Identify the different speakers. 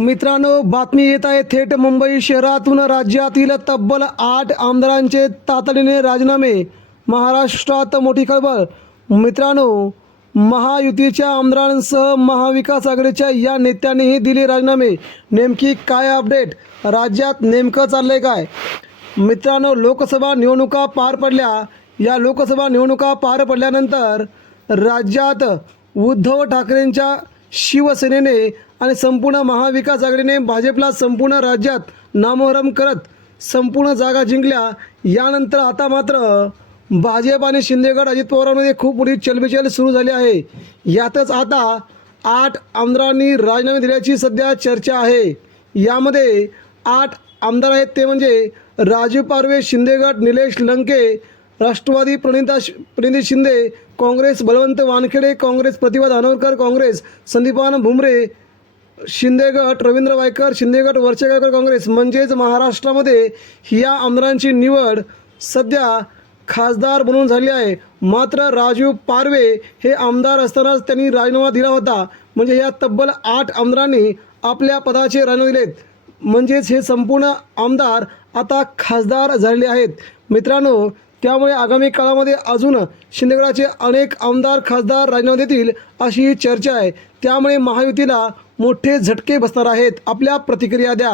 Speaker 1: मित्रांनो बातमी येत आहे थेट मुंबई शहरातून राज्यातील तब्बल आठ आमदारांचे तातडीने राजीनामे महाराष्ट्रात मोठी खळबळ. मित्रांनो महायुतीच्या आमदारांसह महाविकास आघाडीच्या या नेत्यांनीही दिले राजीनामे. नेमकी काय अपडेट? राज्यात नेमकं चाललंय काय? मित्रांनो लोकसभा निवडणुका पार पडल्या. या लोकसभा निवडणुका पार पडल्यानंतर राज्यात उद्धव ठाकरेंच्या शिवसेनेने आणि संपूर्ण महाविकास आघाडीने भाजपला संपूर्ण राज्यात नामोहरम करत संपूर्ण जागा जिंकल्या. यानंतर आता मात्र भाजप आणि शिंदेगड अजित पवारांमध्ये खूप मोठी चलबिचल सुरू झाली आहे. यातच आता आठ आमदारांनी राजीनामे दिल्याची सध्या चर्चा आहे. यामध्ये आठ आमदार आहेत ते म्हणजे राजू पारवे शिंदेगड निलेश लंके राष्ट्रवादी प्रणिता प्रणिती शिंदे काँग्रेस बलवंत वानखेडे काँग्रेस प्रतिभा धानोरकर काँग्रेस संदीपान भुमरे शिंदेगट रवींद्र वायकर शिंदेगट वर्षेगावकर काँग्रेस म्हणजेच महाराष्ट्रामध्ये या आमदारांची निवड सध्या खासदार म्हणून झाली आहे. मात्र राजू पारवे हे आमदार असतानाच त्यांनी राजीनामा दिला होता. म्हणजे या तब्बल आठ आमदारांनी आपल्या पदाचे राजीनामे दिलेत. म्हणजेच हे संपूर्ण आमदार आता खासदार झालेले आहेत. मित्रांनो त्यामुळे आगामी काळामध्ये अजून शिंदेगडाचे अनेक आमदार खासदार राजीनामा देतील अशी चर्चा आहे. त्यामुळे महायुतीला मोठे झटके बसणार आहेत. आपल्या प्रतिक्रिया द्या.